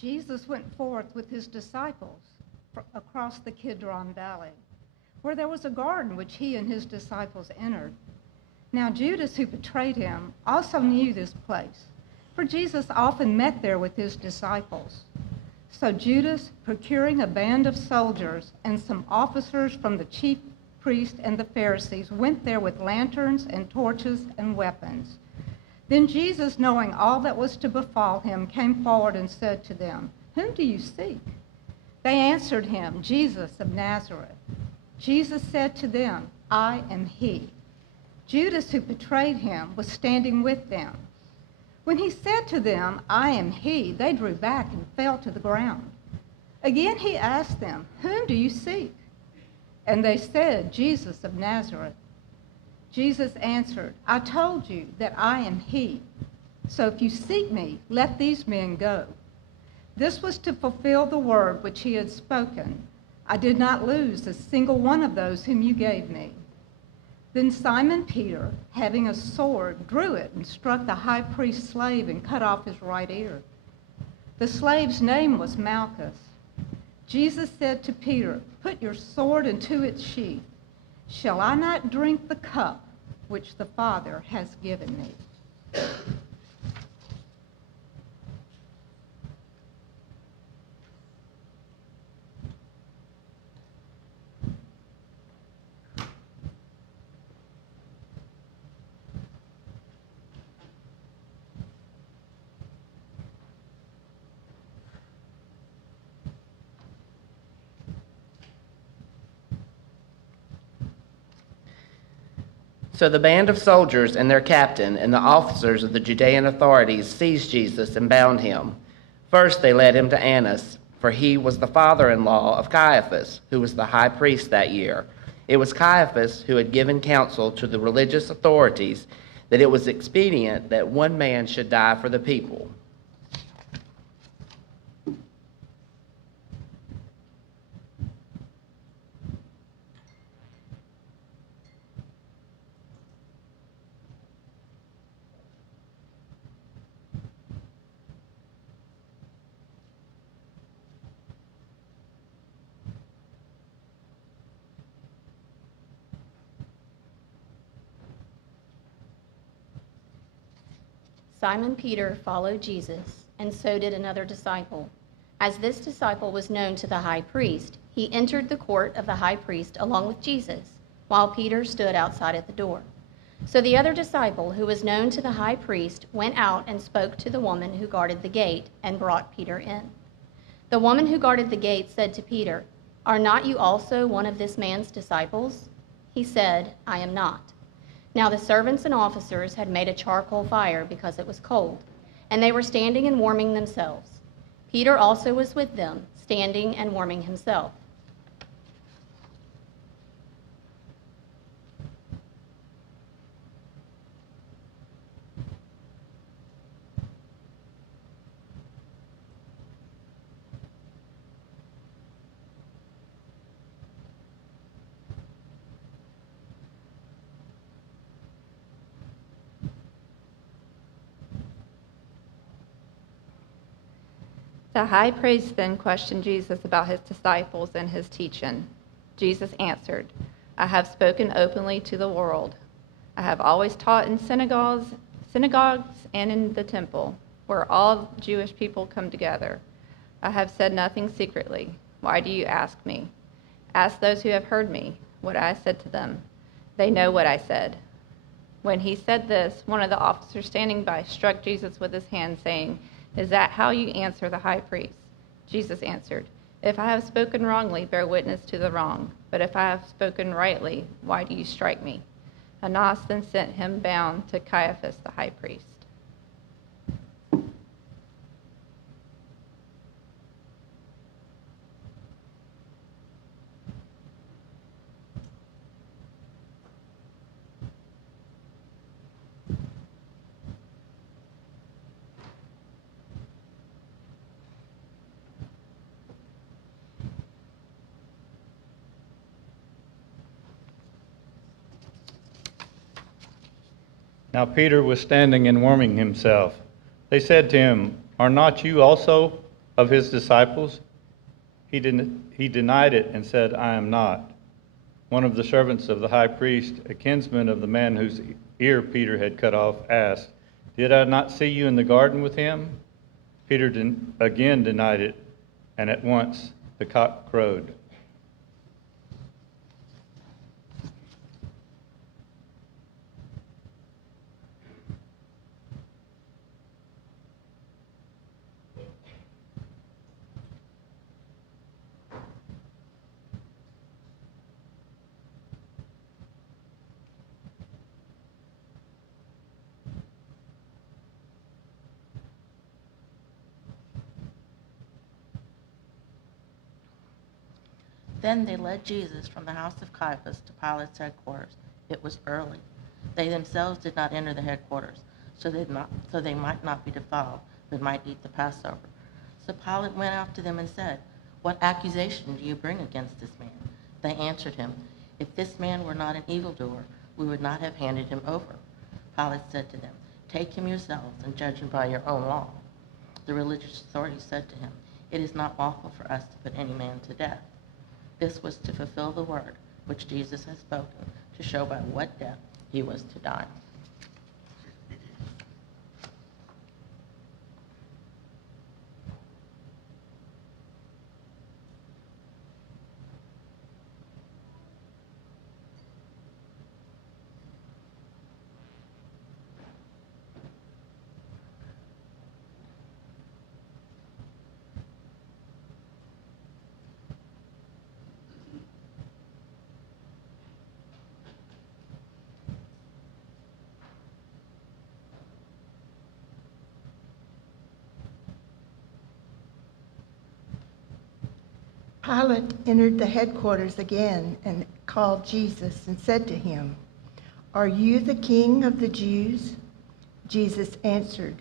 Jesus went forth with his disciples across the Kidron Valley, where there was a garden which he and his disciples entered. Now Judas, who betrayed him, also knew this place, for Jesus often met there with his disciples. So Judas, procuring a band of soldiers and some officers from the chief priests and the Pharisees, went there with lanterns and torches and weapons. Then Jesus, knowing all that was to befall him, came forward and said to them, "Whom do you seek?" They answered him, "Jesus of Nazareth." Jesus said to them, "I am he." Judas, who betrayed him, was standing with them. When he said to them, "I am he," they drew back and fell to the ground. Again he asked them, "Whom do you seek?" And they said, "Jesus of Nazareth." Jesus answered, "I told you that I am he. So if you seek me, let these men go." This was to fulfill the word which he had spoken. "I did not lose a single one of those whom you gave me." Then Simon Peter, having a sword, drew it and struck the high priest's slave and cut off his right ear. The slave's name was Malchus. Jesus said to Peter, "Put your sword into its sheath. Shall I not drink the cup which the Father has given me?" So the band of soldiers and their captain and the officers of the Judean authorities seized Jesus and bound him. First they led him to Annas, for he was the father-in-law of Caiaphas, who was the high priest that year. It was Caiaphas who had given counsel to the religious authorities that it was expedient that one man should die for the people. Simon Peter followed Jesus, and so did another disciple. As this disciple was known to the high priest, he entered the court of the high priest along with Jesus, while Peter stood outside at the door. So the other disciple, who was known to the high priest, went out and spoke to the woman who guarded the gate and brought Peter in. The woman who guarded the gate said to Peter, "Are not you also one of this man's disciples?" He said, "I am not." Now the servants and officers had made a charcoal fire because it was cold, and they were standing and warming themselves. Peter also was with them, standing and warming himself. The high priest then questioned Jesus about his disciples and his teaching. Jesus answered, "I have spoken openly to the world. I have always taught in synagogues and in the temple, where all Jewish people come together. I have said nothing secretly. Why do you ask me? Ask those who have heard me what I said to them. They know what I said." When he said this, one of the officers standing by struck Jesus with his hand, saying, "Is that how you answer the high priest?" Jesus answered, "If I have spoken wrongly, bear witness to the wrong. But if I have spoken rightly, why do you strike me?" Annas then sent him bound to Caiaphas the high priest. Now Peter was standing and warming himself. They said to him, "Are not you also of his disciples? He denied it and said, I am not. One of the servants of the high priest, a kinsman of the man whose ear Peter had cut off, asked, Did I not see you in the garden with him? Peter again denied it, and at once the cock crowed. Then they led Jesus from the house of Caiaphas to Pilate's headquarters. It was early. They themselves did not enter the headquarters, so they might not be defiled, but might eat the Passover. So Pilate went out to them and said, What accusation do you bring against this man? They answered him, If this man were not an evildoer, we would not have handed him over. Pilate said to them, Take him yourselves and judge him by your own law. The religious authorities said to him, It is not lawful for us to put any man to death. This was to fulfill the word which Jesus had spoken, to show by what death he was to die. Pilate entered the headquarters again and called Jesus and said to him, Are you the king of the Jews? Jesus answered,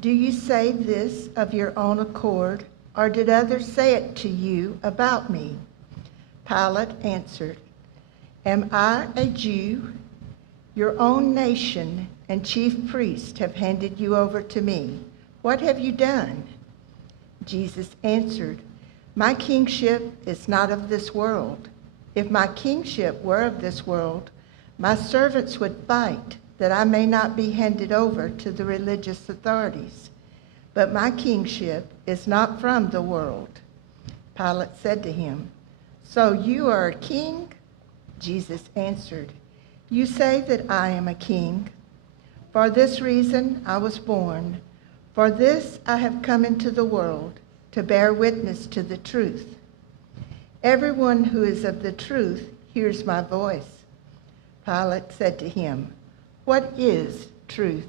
Do you say this of your own accord, or did others say it to you about me? Pilate answered, Am I a Jew? Your own nation and chief priests have handed you over to me. What have you done? Jesus answered, My kingship is not of this world. If my kingship were of this world, my servants would fight that I may not be handed over to the religious authorities. But my kingship is not from the world. Pilate said to him, So you are a king? Jesus answered, You say that I am a king. For this reason I was born. For this I have come into the world, to bear witness to the truth. Everyone who is of the truth hears my voice. Pilate said to him, What is truth?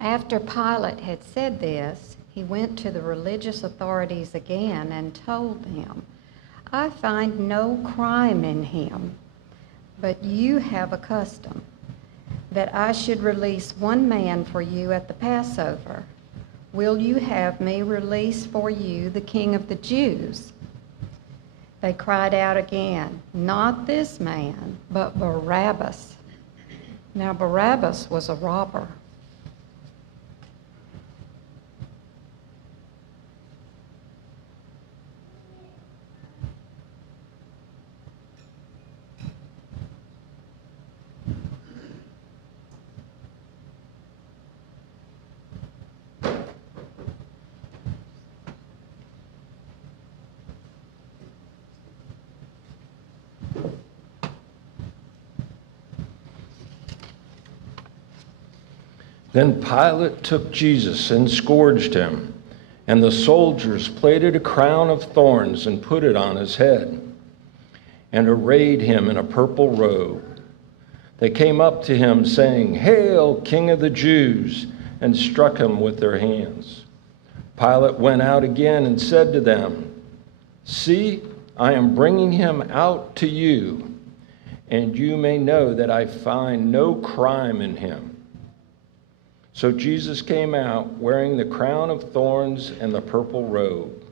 After Pilate had said this, he went to the religious authorities again and told them, I find no crime in him, but you have a custom that I should release one man for you at the Passover. Will you have me release for you the King of the Jews? They cried out again, Not this man, but Barabbas. Now Barabbas was a robber. Then Pilate took Jesus and scourged him, and the soldiers plaited a crown of thorns and put it on his head. and arrayed him in a purple robe. They came up to him, saying, "Hail, King of the Jews!" and struck him with their hands. Pilate went out again and said to them, "See, I am bringing him out to you, and you may know that I find no crime in him." So Jesus came out wearing the crown of thorns and the purple robe.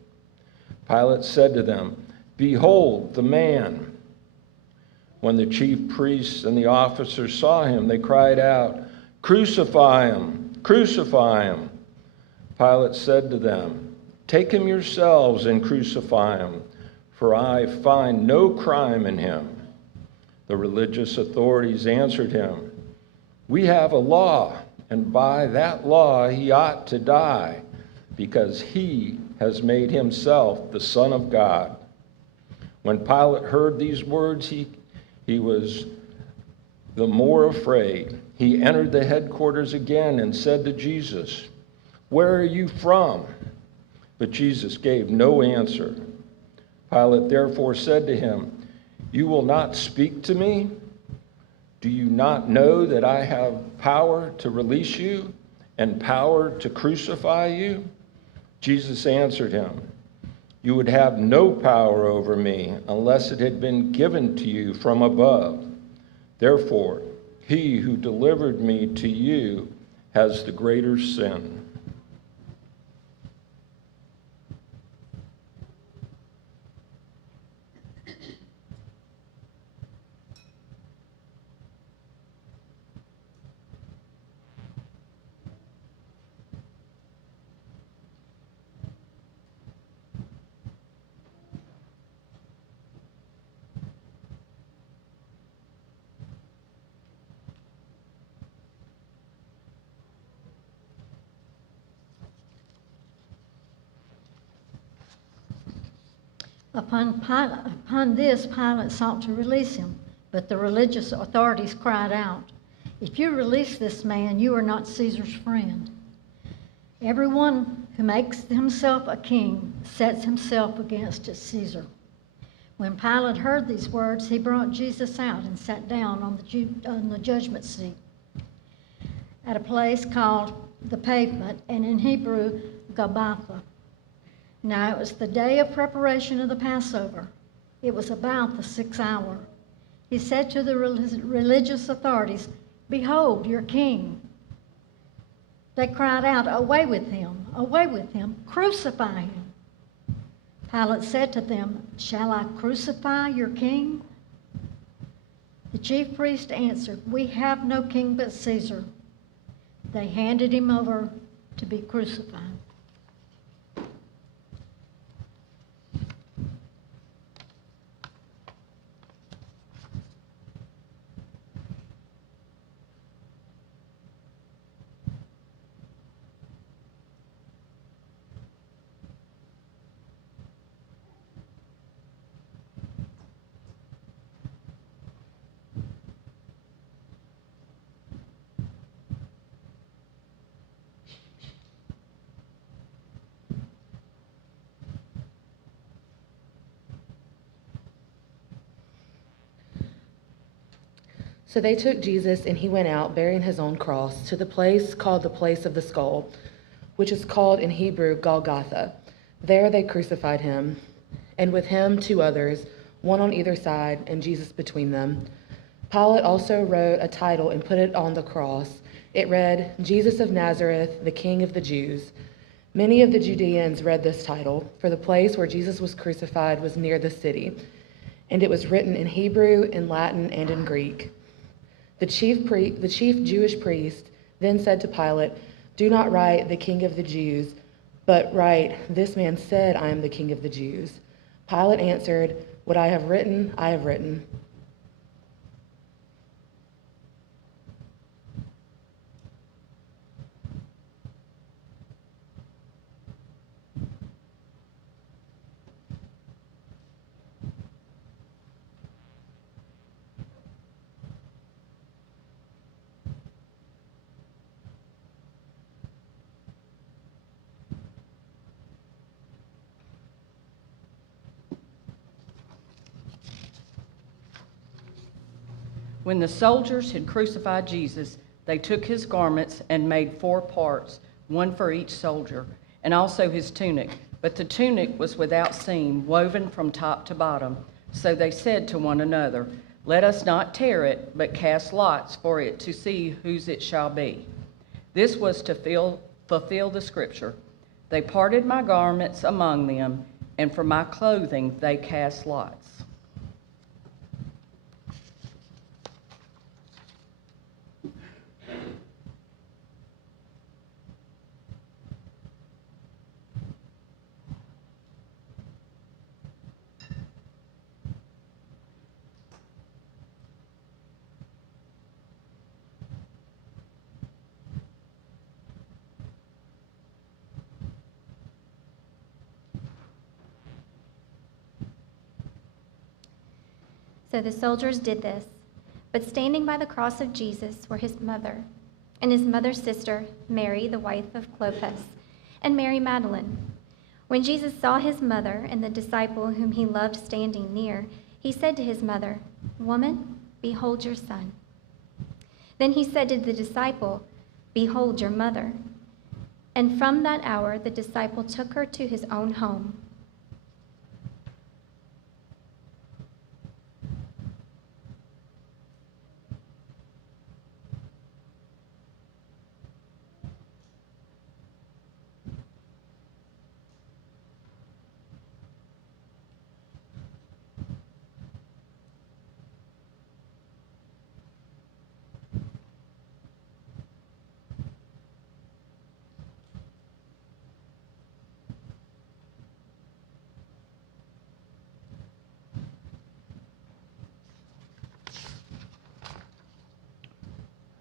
Pilate said to them, "Behold the man." When the chief priests and the officers saw him, they cried out, "Crucify him! Crucify him!" Pilate said to them, "Take him yourselves and crucify him, for I find no crime in him." The religious authorities answered him, "We have a law, and by that law he ought to die, because he has made himself the Son of God." When Pilate heard these words, he was the more afraid. He entered the headquarters again and said to Jesus, "Where are you from?" But Jesus gave no answer. Pilate therefore said to him, "You will not speak to me? Do you not know that I have power to release you and power to crucify you?" Jesus answered him, "You would have no power over me unless it had been given to you from above. Therefore, he who delivered me to you has the greater sin." Upon this, Pilate sought to release him, but the religious authorities cried out, "If you release this man, you are not Caesar's friend. Everyone who makes himself a king sets himself against Caesar." When Pilate heard these words, he brought Jesus out and sat down on the judgment seat at a place called the Pavement, and in Hebrew, Gabbatha. Now it was the day of preparation of the Passover. It was about the 6th hour. He said to the religious authorities, "Behold your king." They cried out, "Away with him! Away with him! Crucify him!" Pilate said to them, "Shall I crucify your king?" The chief priest answered, "We have no king but Caesar." They handed him over to be crucified. So they took Jesus, and he went out, bearing his own cross, to the place called the Place of the Skull, which is called in Hebrew Golgotha. There they crucified him, and with him 2 others, one on either side, and Jesus between them. Pilate also wrote a title and put it on the cross. It read, "Jesus of Nazareth, the King of the Jews." Many of the Judeans read this title, for the place where Jesus was crucified was near the city, and it was written in Hebrew, in Latin, and in Greek. The chief Jewish priest then said to Pilate, "Do not write the King of the Jews, but write, 'This man said, I am the King of the Jews.'" Pilate answered, "What I have written, I have written." When the soldiers had crucified Jesus, they took his garments and made 4 parts, one for each soldier, and also his tunic. But the tunic was without seam, woven from top to bottom. So they said to one another, "Let us not tear it, but cast lots for it to see whose it shall be." This was to fulfill the scripture. They parted my garments among them, and for my clothing they cast lots. So the soldiers did this. But standing by the cross of Jesus were his mother, and his mother's sister, Mary, the wife of Clopas, and Mary Magdalene. When Jesus saw his mother and the disciple whom he loved standing near, he said to his mother, "Woman, behold your son." Then he said to the disciple, "Behold your mother." And from that hour the disciple took her to his own home.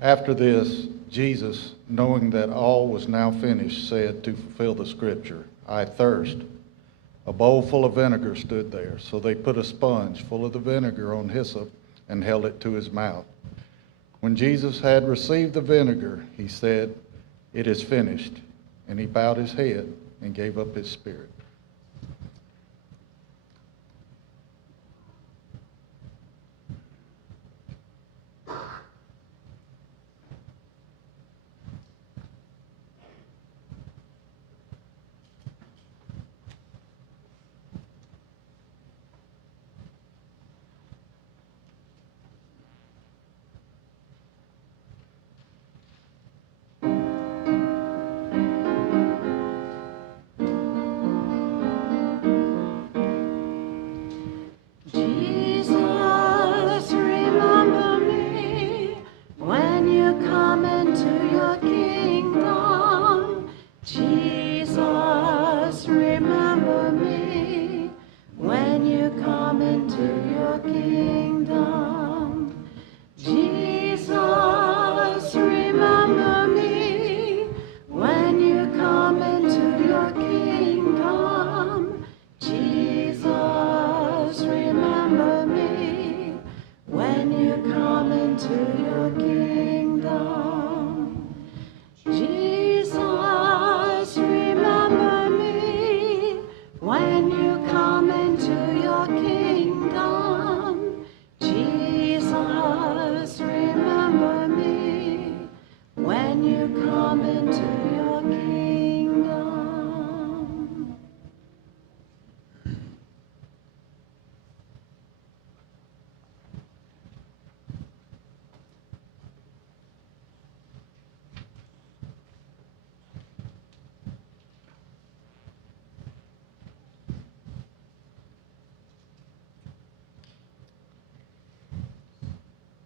After this, Jesus, knowing that all was now finished, said to fulfill the scripture, "I thirst." A bowl full of vinegar stood there, so they put a sponge full of the vinegar on hyssop and held it to his mouth. When Jesus had received the vinegar, he said, "It is finished," and he bowed his head and gave up his spirit.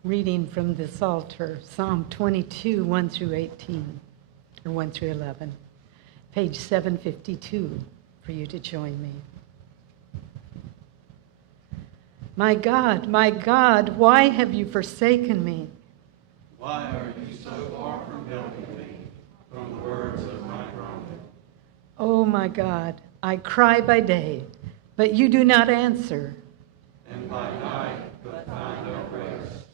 Reading from the Psalter, Psalm 22, 1 through 18, or 1 through 11, page 752, for you to join me. My God, why have you forsaken me? Why are you so far from helping me, from the words of my groaning? Oh my God, I cry by day, but you do not answer. And by night, but find no rest.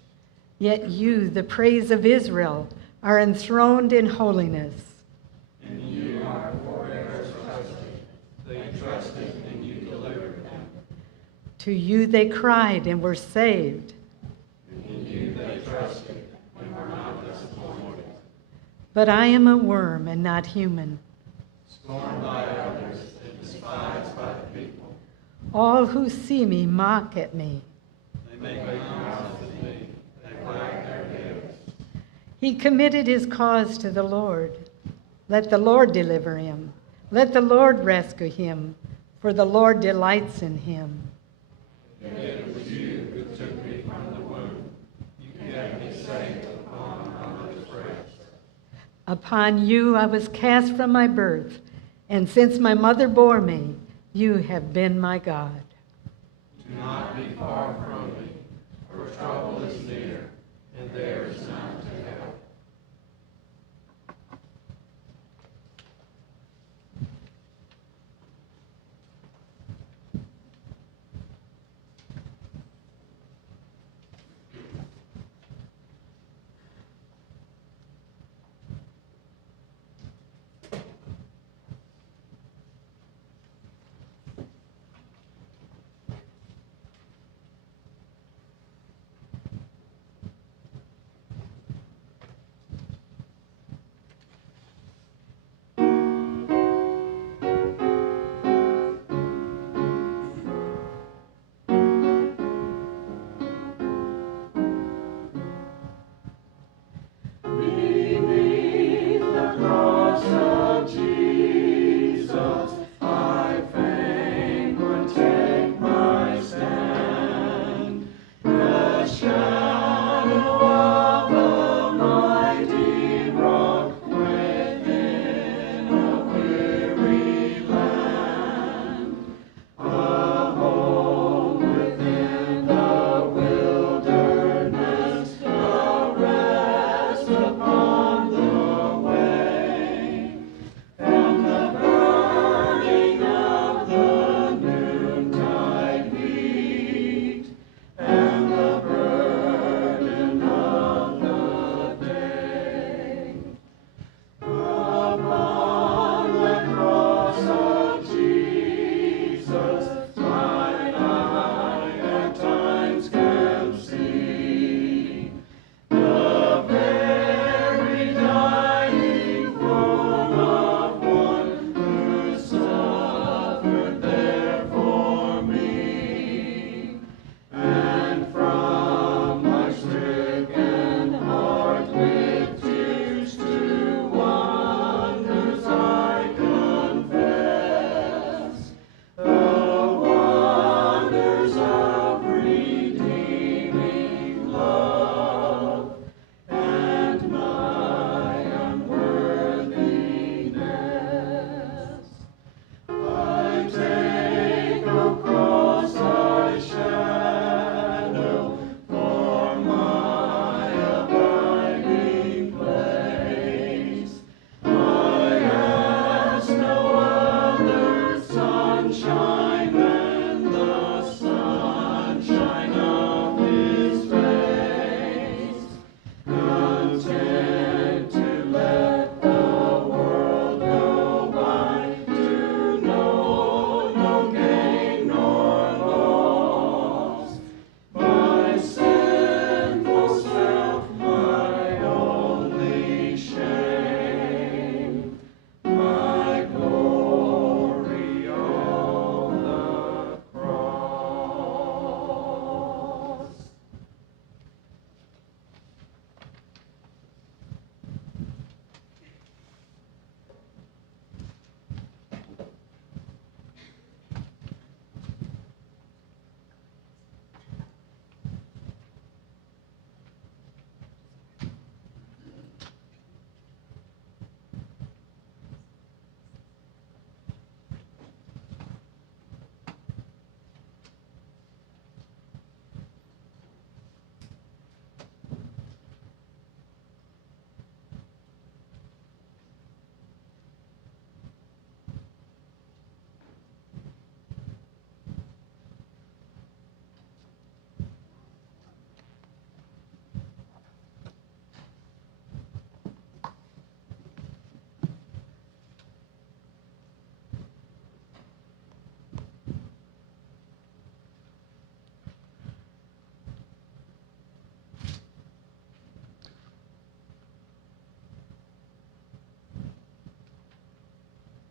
Yet you, the praise of Israel, are enthroned in holiness. And you are forever trusted. They trusted and you delivered them. To you they cried and were saved. In you they trusted and were not disappointed. But I am a worm and not human. Scorned by others and despised by the people. All who see me mock at me. They make mouths at me. They wag their heads. He committed his cause to the Lord. Let the Lord deliver him. Let the Lord rescue him, for the Lord delights in him. Yet it was you who took me from the womb. You kept me safe upon my mother's breast. Upon you I was cast from my birth, and since my mother bore me, you have been my God. Do not be far from me, for trouble is near, and there is none to help.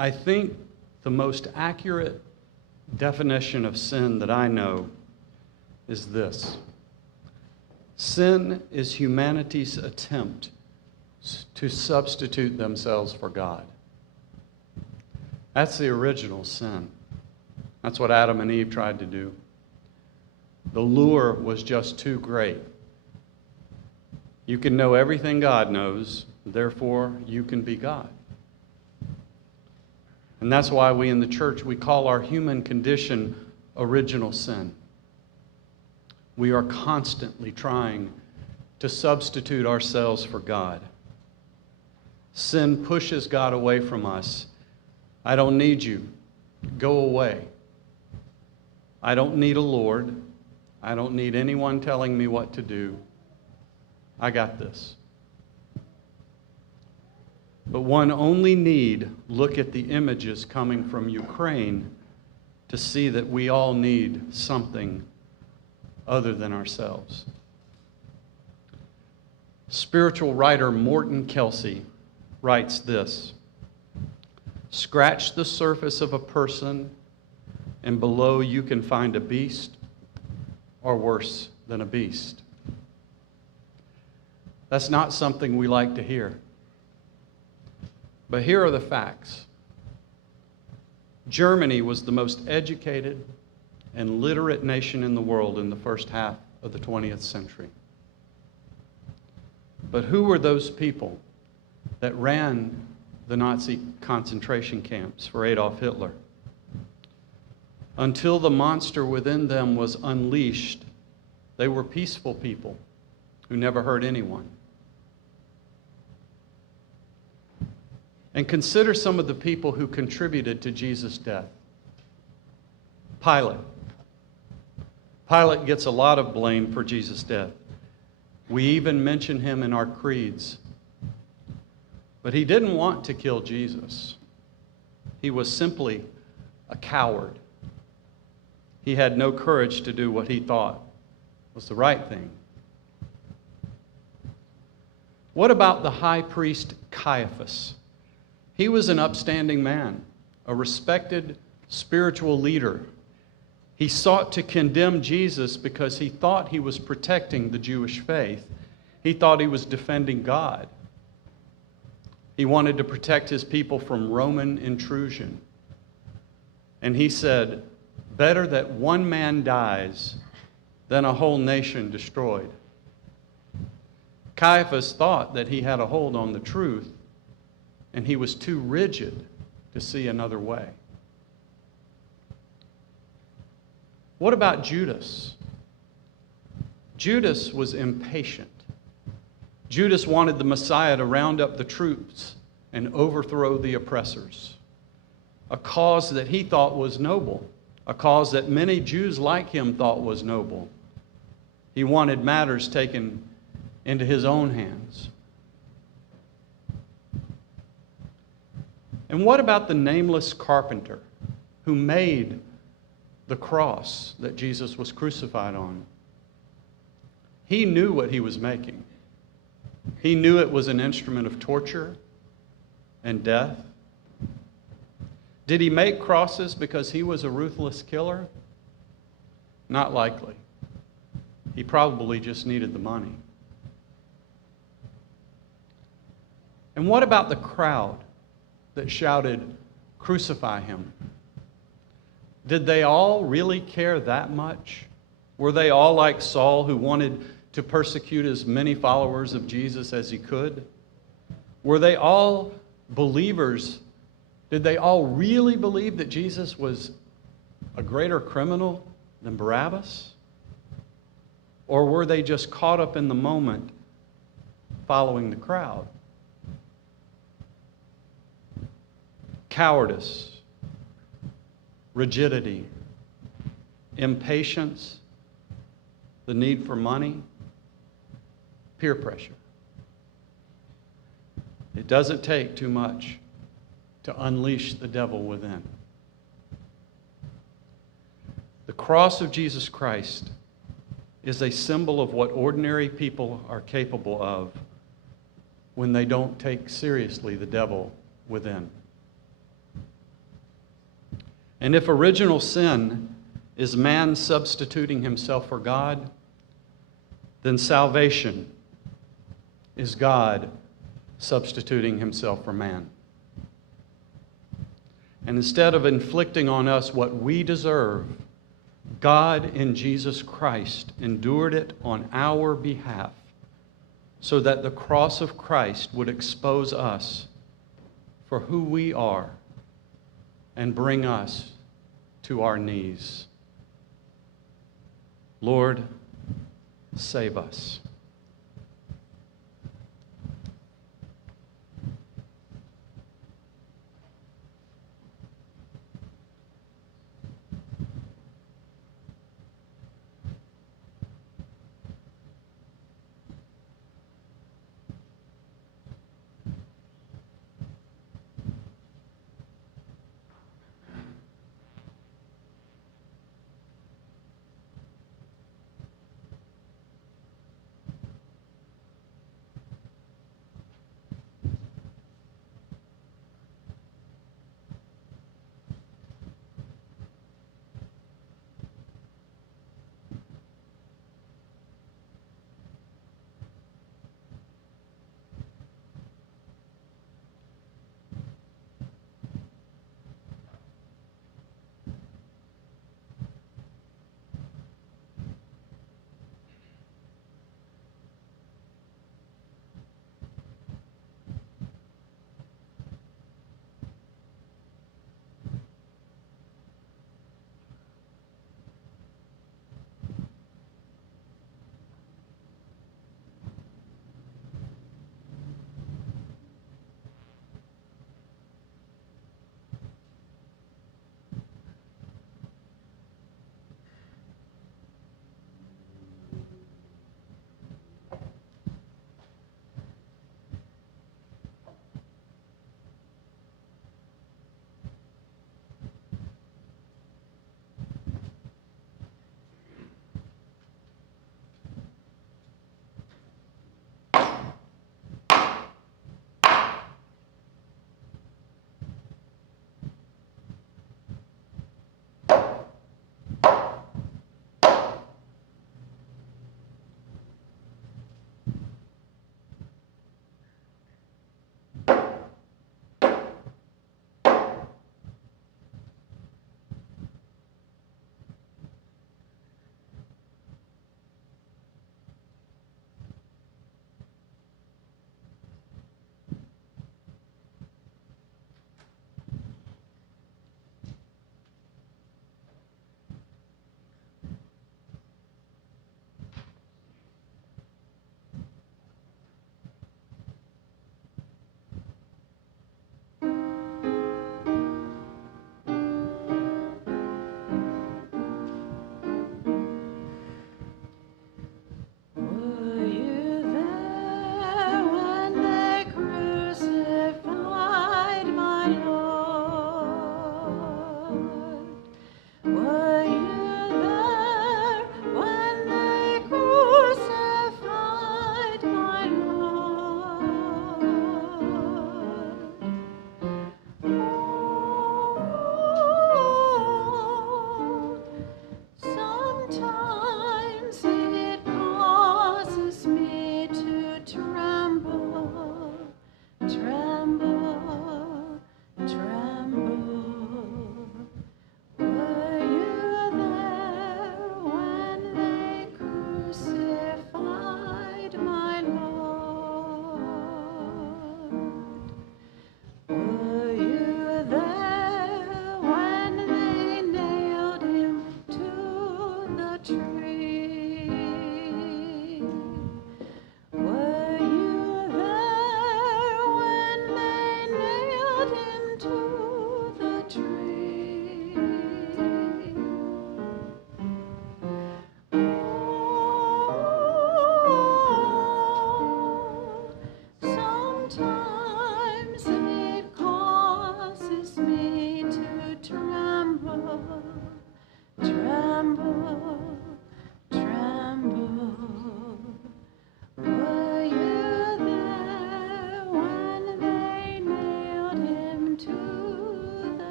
I think the most accurate definition of sin that I know is this: sin is humanity's attempt to substitute themselves for God. That's the original sin. That's what Adam and Eve tried to do. The lure was just too great. You can know everything God knows, therefore you can be God. And that's why we in the church, we call our human condition original sin. We are constantly trying to substitute ourselves for God. Sin pushes God away from us. I don't need you. Go away. I don't need a Lord. I don't need anyone telling me what to do. I got this. But one only need look at the images coming from Ukraine to see that we all need something other than ourselves. Spiritual writer Morton Kelsey writes this: scratch the surface of a person, and below you can find a beast, or worse than a beast. That's not something we like to hear. But here are the facts. Germany was the most educated and literate nation in the world in the first half of the 20th century. But who were those people that ran the Nazi concentration camps for Adolf Hitler? Until the monster within them was unleashed, they were peaceful people who never hurt anyone. And consider some of the people who contributed to Jesus' death. Pilate. Pilate gets a lot of blame for Jesus' death. We even mention him in our creeds. But he didn't want to kill Jesus. He was simply a coward. He had no courage to do what he thought was the right thing. What about the high priest Caiaphas? He was an upstanding man, a respected spiritual leader. He sought to condemn Jesus because he thought he was protecting the Jewish faith. He thought he was defending God. He wanted to protect his people from Roman intrusion. And he said, better that one man dies than a whole nation destroyed. Caiaphas thought that he had a hold on the truth, and he was too rigid to see another way. What about Judas? Judas was impatient. Judas wanted the Messiah to round up the troops and overthrow the oppressors, a cause that he thought was noble, a cause that many Jews like him thought was noble. He wanted matters taken into his own hands. And what about the nameless carpenter who made the cross that Jesus was crucified on? He knew what he was making. He knew it was an instrument of torture and death. Did he make crosses because he was a ruthless killer? Not likely. He probably just needed the money. And what about the crowd that shouted, "Crucify him"? Did they all really care that much? Were they all like Saul, who wanted to persecute as many followers of Jesus as he could? Were they all believers? Did they all really believe that Jesus was a greater criminal than Barabbas? Or were they just caught up in the moment following the crowd? Cowardice, rigidity, impatience, the need for money, peer pressure. It doesn't take too much to unleash the devil within. The cross of Jesus Christ is a symbol of what ordinary people are capable of when they don't take seriously the devil within. And if original sin is man substituting himself for God, then salvation is God substituting himself for man. And instead of inflicting on us what we deserve, God in Jesus Christ endured it on our behalf so that the cross of Christ would expose us for who we are and bring us to our knees. Lord, save us.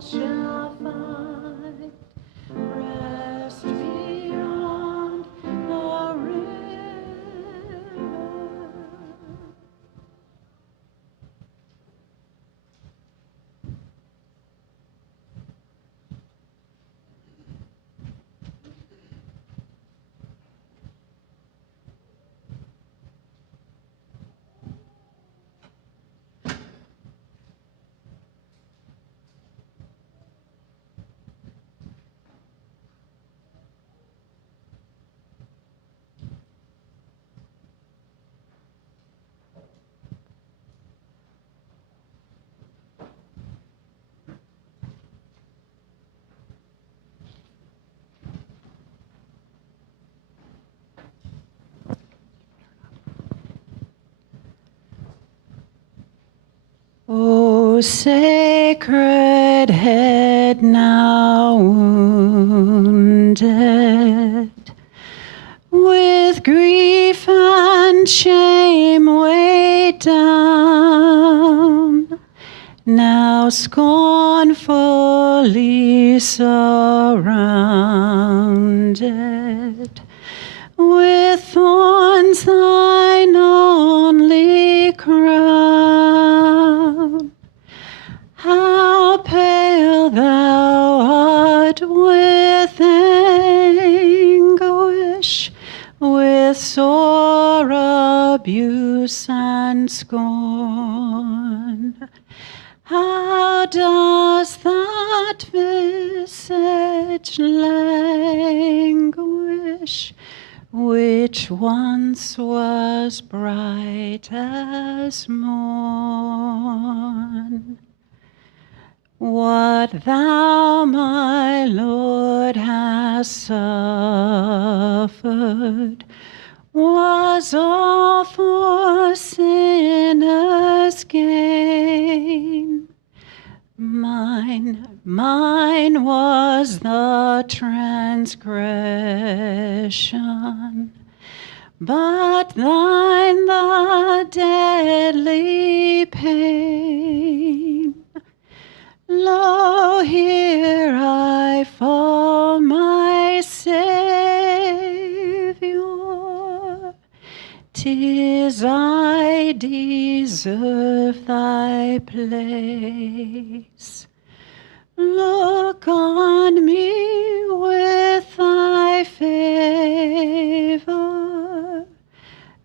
shall find rest beyond the river. O sacred head now wounded, with grief and shame weighed down, now scornfully surrounded, with thorns thine only crown. How pale thou art with anguish, with sore abuse and scorn. How does that visage languish, which once was bright as morn? What thou, my Lord, hast suffered was all for sinners' gain. Mine was the transgression, but thine the deadly pain. Lo, here I fall, my Savior. 'Tis I deserve thy place. Look on me with thy favor.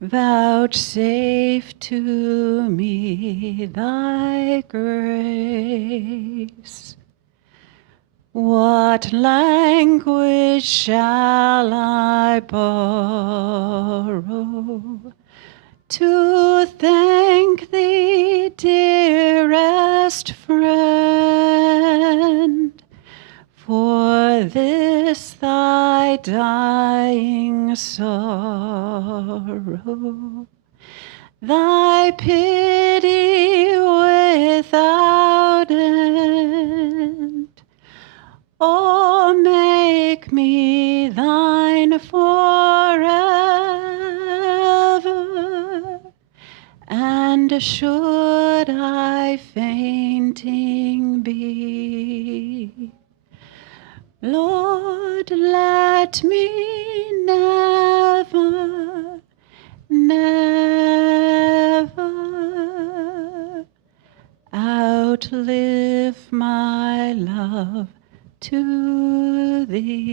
Vouchsafe to me thy grace. What language shall I borrow to thank thee, dearest friend, for this thy dying sorrow, thy pity without end? Oh, make me thine forever, and should I fainting be, Lord, let me never, never outlive my love to thee.